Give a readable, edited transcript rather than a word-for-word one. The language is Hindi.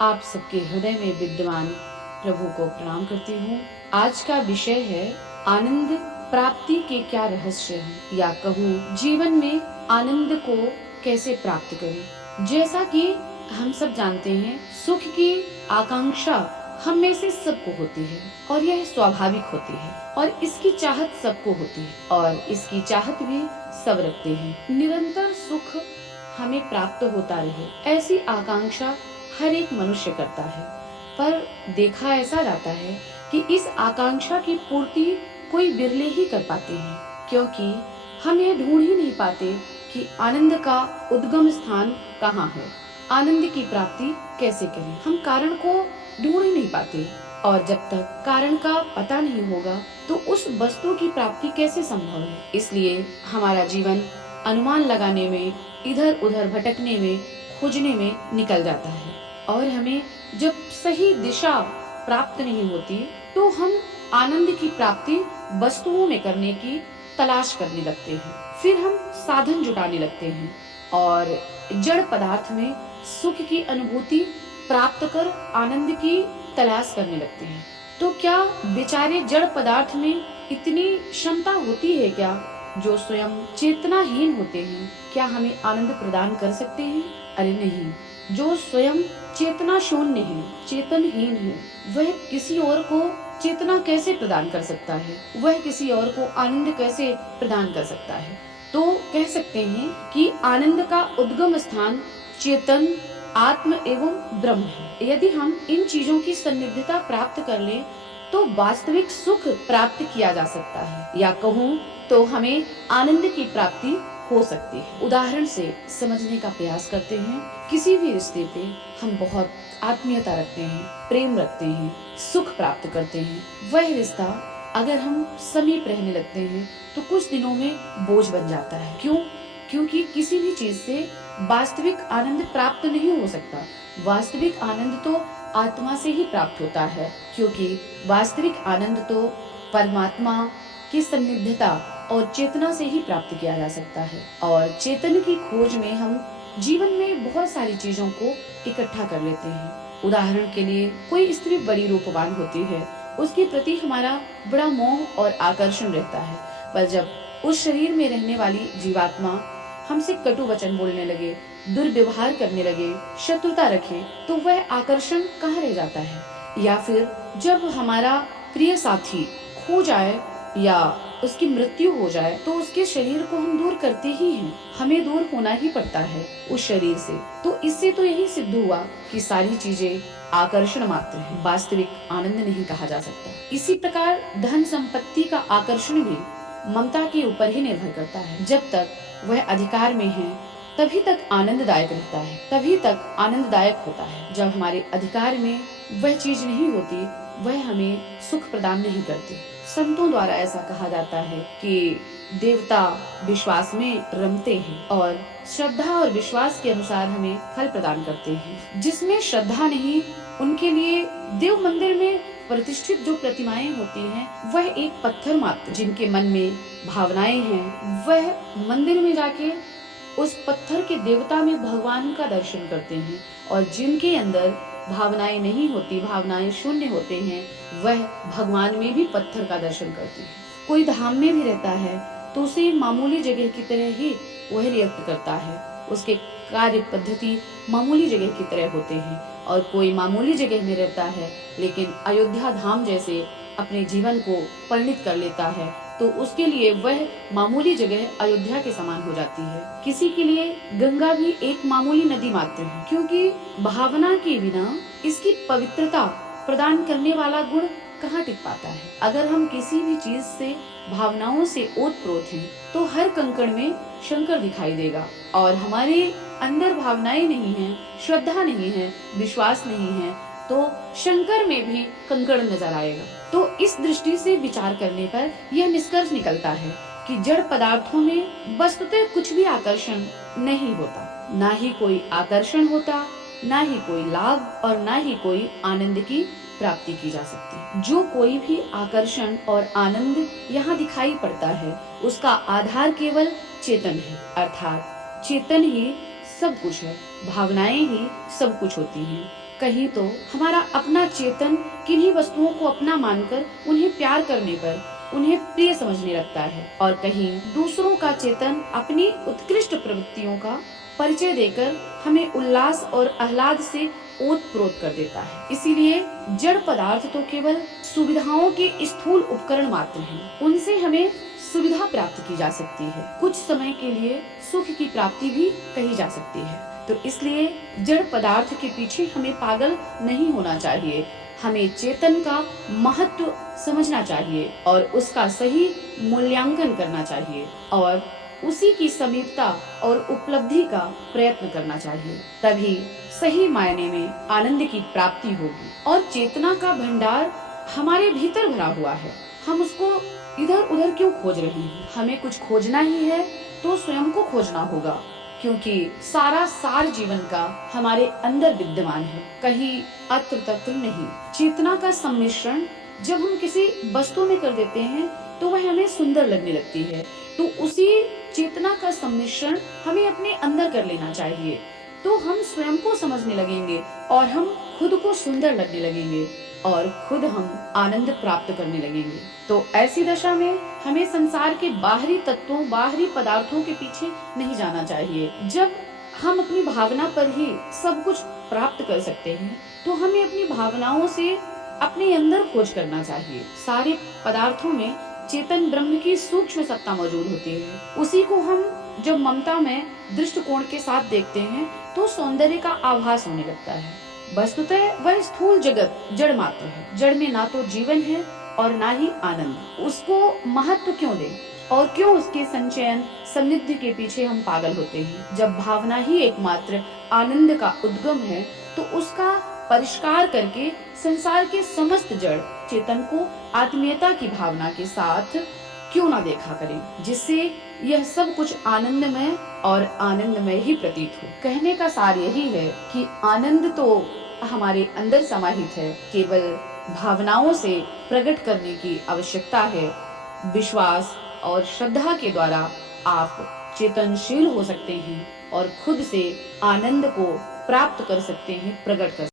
आप सबके हृदय में विद्यमान प्रभु को प्रणाम करती हूँ। आज का विषय है आनंद प्राप्ति के क्या रहस्य हैं, या कहूँ जीवन में आनंद को कैसे प्राप्त करें। जैसा कि हम सब जानते हैं, सुख की आकांक्षा हम में से सबको होती है और यह स्वाभाविक होती है और इसकी चाहत सबको होती है और इसकी चाहत भी सब रखते हैं। निरंतर सुख हमें प्राप्त होता रहे, ऐसी आकांक्षा हर एक मनुष्य करता है। पर देखा ऐसा जाता है कि इस आकांक्षा की पूर्ति कोई बिरले ही कर पाते हैं, क्योंकि हम यह ढूंढ ही नहीं पाते कि आनंद का उद्गम स्थान कहाँ है, आनंद की प्राप्ति कैसे करें। हम कारण को ढूंढ ही नहीं पाते और जब तक कारण का पता नहीं होगा तो उस वस्तु की प्राप्ति कैसे संभव है। इसलिए हमारा जीवन अनुमान लगाने में, इधर उधर भटकने में, खोजने में निकल जाता है और हमें जब सही दिशा प्राप्त नहीं होती तो हम आनंद की प्राप्ति वस्तुओं में करने की तलाश करने लगते हैं। फिर हम साधन जुटाने लगते हैं और जड़ पदार्थ में सुख की अनुभूति प्राप्त कर आनंद की तलाश करने लगते हैं। तो क्या बेचारे जड़ पदार्थ में इतनी क्षमता होती है क्या, जो स्वयं चेतनाहीन होते हैं, क्या हमें आनंद प्रदान कर सकते हैं? अरे नहीं, जो स्वयं चेतना शून्य है, चेतनहीन है, वह किसी और को चेतना कैसे प्रदान कर सकता है, वह किसी और को आनंद कैसे प्रदान कर सकता है। तो कह सकते हैं कि आनंद का उद्गम स्थान चेतन, आत्म एवं ब्रह्म है। यदि हम इन चीजों की सन्निधता प्राप्त कर लें तो वास्तविक सुख प्राप्त किया जा सकता है, या कहूँ तो हमें आनंद की प्राप्ति हो सकती है। उदाहरण से समझने का प्रयास करते हैं। किसी भी रिश्ते पे हम बहुत आत्मीयता रखते हैं, प्रेम रखते हैं, सुख प्राप्त करते हैं। वह रिश्ता अगर हम समीप रहने लगते हैं तो कुछ दिनों में बोझ बन जाता है। क्यों? क्योंकि किसी भी चीज से वास्तविक आनंद प्राप्त नहीं हो सकता। वास्तविक आनंद तो आत्मा से ही प्राप्त होता है, क्योंकि वास्तविक आनंद तो परमात्मा की सन्निधता और चेतना से ही प्राप्त किया जा सकता है। और चेतन की खोज में हम जीवन में बहुत सारी चीजों को इकट्ठा कर लेते हैं। उदाहरण के लिए, कोई स्त्री बड़ी रूपवान होती है, उसके प्रति हमारा बड़ा मोह और आकर्षण रहता है, पर जब उस शरीर में रहने वाली जीवात्मा हमसे कटु वचन बोलने लगे, दुर्व्यवहार करने लगे, शत्रुता रखे, तो वह आकर्षण कहाँ रह जाता है। या फिर जब हमारा प्रिय साथी खो जाए या उसकी मृत्यु हो जाए तो उसके शरीर को हम दूर करते ही हैं, हमें दूर होना ही पड़ता है उस शरीर से। तो इससे तो यही सिद्ध हुआ कि सारी चीजें आकर्षण मात्र है, वास्तविक आनंद नहीं कहा जा सकता। इसी प्रकार धन संपत्ति का आकर्षण भी ममता के ऊपर ही निर्भर करता है। जब तक वह अधिकार में है तभी तक आनंददायक रहता है, तभी तक आनंददायक होता है। जब हमारे अधिकार में वह चीज नहीं होती, वह हमें सुख प्रदान नहीं करती। संतों द्वारा ऐसा कहा जाता है कि देवता विश्वास में रमते हैं और श्रद्धा और विश्वास के अनुसार हमें फल प्रदान करते हैं। जिसमें श्रद्धा नहीं, उनके लिए देव मंदिर में प्रतिष्ठित जो प्रतिमाएं होती हैं, वह एक पत्थर मात्र। जिनके मन में भावनाएं हैं, वह मंदिर में जाके उस पत्थर के देवता में भगवान का दर्शन करते हैं, और जिनके अंदर भावनाएं नहीं होती, भावनाएं शून्य होते हैं, वह भगवान में भी पत्थर का दर्शन करते हैं। कोई धाम में भी रहता है तो उसे मामूली जगह की तरह ही वह रिएक्ट करता है, उसके कार्य पद्धति मामूली जगह की तरह होते हैं। और कोई मामूली जगह में रहता है लेकिन अयोध्या धाम जैसे अपने जीवन को परिणित कर लेता है, तो उसके लिए वह मामूली जगह अयोध्या के समान हो जाती है। किसी के लिए गंगा भी एक मामूली नदी मात्र है, क्योंकि भावना के बिना इसकी पवित्रता प्रदान करने वाला गुण कहाँ टिक पाता है। अगर हम किसी भी चीज से भावनाओं से ओतप्रोत हैं तो हर कंकड़ में शंकर दिखाई देगा, और हमारे अंदर भावनाएं नहीं है, श्रद्धा नहीं है, विश्वास नहीं है, तो शंकर में भी कंकड़ नजर आएगा। तो इस दृष्टि से विचार करने पर यह निष्कर्ष निकलता है कि जड़ पदार्थों में वस्तुतः कुछ भी आकर्षण नहीं होता, ना ही कोई आकर्षण होता, ना ही कोई लाभ और ना ही कोई आनंद की प्राप्ति की जा सकती। जो कोई भी आकर्षण और आनंद यहाँ दिखाई पड़ता है, उसका आधार केवल चेतन है, अर्थात चेतन ही सब कुछ है, भावनाएं ही सब कुछ होती हैं। कहीं तो हमारा अपना चेतन किन्हीं वस्तुओं को अपना मानकर उन्हें प्यार करने पर उन्हें प्रिय समझने लगता है, और कहीं दूसरों का चेतन अपनी उत्कृष्ट प्रवृत्तियों का परिचय देकर हमें उल्लास और आह्लाद से ओतप्रोत कर देता है। इसीलिए जड़ पदार्थ तो केवल सुविधाओं के स्थूल उपकरण मात्र हैं। उनसे हमें सुविधा प्राप्त की जा सकती है, कुछ समय के लिए सुख की प्राप्ति भी कही जा सकती है। तो इसलिए जड़ पदार्थ के पीछे हमें पागल नहीं होना चाहिए। हमें चेतन का महत्व समझना चाहिए और उसका सही मूल्यांकन करना चाहिए और उसी की समीपता और उपलब्धि का प्रयत्न करना चाहिए। तभी सही मायने में आनंद की प्राप्ति होगी। और चेतना का भंडार हमारे भीतर भरा हुआ है, हम उसको इधर उधर क्यों खोज रहे हैं? हमें कुछ खोजना ही है तो स्वयं को खोजना होगा, क्योंकि सारा सार जीवन का हमारे अंदर विद्यमान है, कहीं अत्र तत्र नहीं। चेतना का सम्मिश्रण जब हम किसी वस्तु में कर देते हैं तो वह हमें सुंदर लगने लगती है, तो उसी चेतना का सम्मिश्रण हमें अपने अंदर कर लेना चाहिए। तो हम स्वयं को समझने लगेंगे और हम खुद को सुंदर लगने लगेंगे और खुद हम आनंद प्राप्त करने लगेंगे। तो ऐसी दशा में हमें संसार के बाहरी तत्वों, बाहरी पदार्थों के पीछे नहीं जाना चाहिए। जब हम अपनी भावना पर ही सब कुछ प्राप्त कर सकते हैं तो हमें अपनी भावनाओं से अपने अंदर खोज करना चाहिए। सारे पदार्थों में चेतन ब्रह्म की सूक्ष्म सत्ता मौजूद होती है। उसी को हम जब ममता में दृष्टिकोण के साथ देखते हैं तो सौंदर्य का आभास होने लगता है। वस्तुतः वह स्थूल जगत जड़ मात्र है। जड़ में ना तो जीवन है और ना ही आनंद। उसको महत्व क्यों दें और क्यों उसके संचयन सानिध्य के पीछे हम पागल होते हैं? जब भावना ही एकमात्र आनंद का उद्गम है तो उसका परिष्कार करके संसार के समस्त जड़ चेतन को आत्मीयता की भावना के साथ क्यों ना देखा करें, जिससे यह सब कुछ आनंदमय और आनंदमय ही प्रतीत हो। कहने का सार यही है कि आनंद तो हमारे अंदर समाहित है, केवल भावनाओं से प्रकट करने की आवश्यकता है। विश्वास और श्रद्धा के द्वारा आप चेतनशील हो सकते हैं और खुद से आनंद को प्राप्त कर सकते हैं, प्रकट कर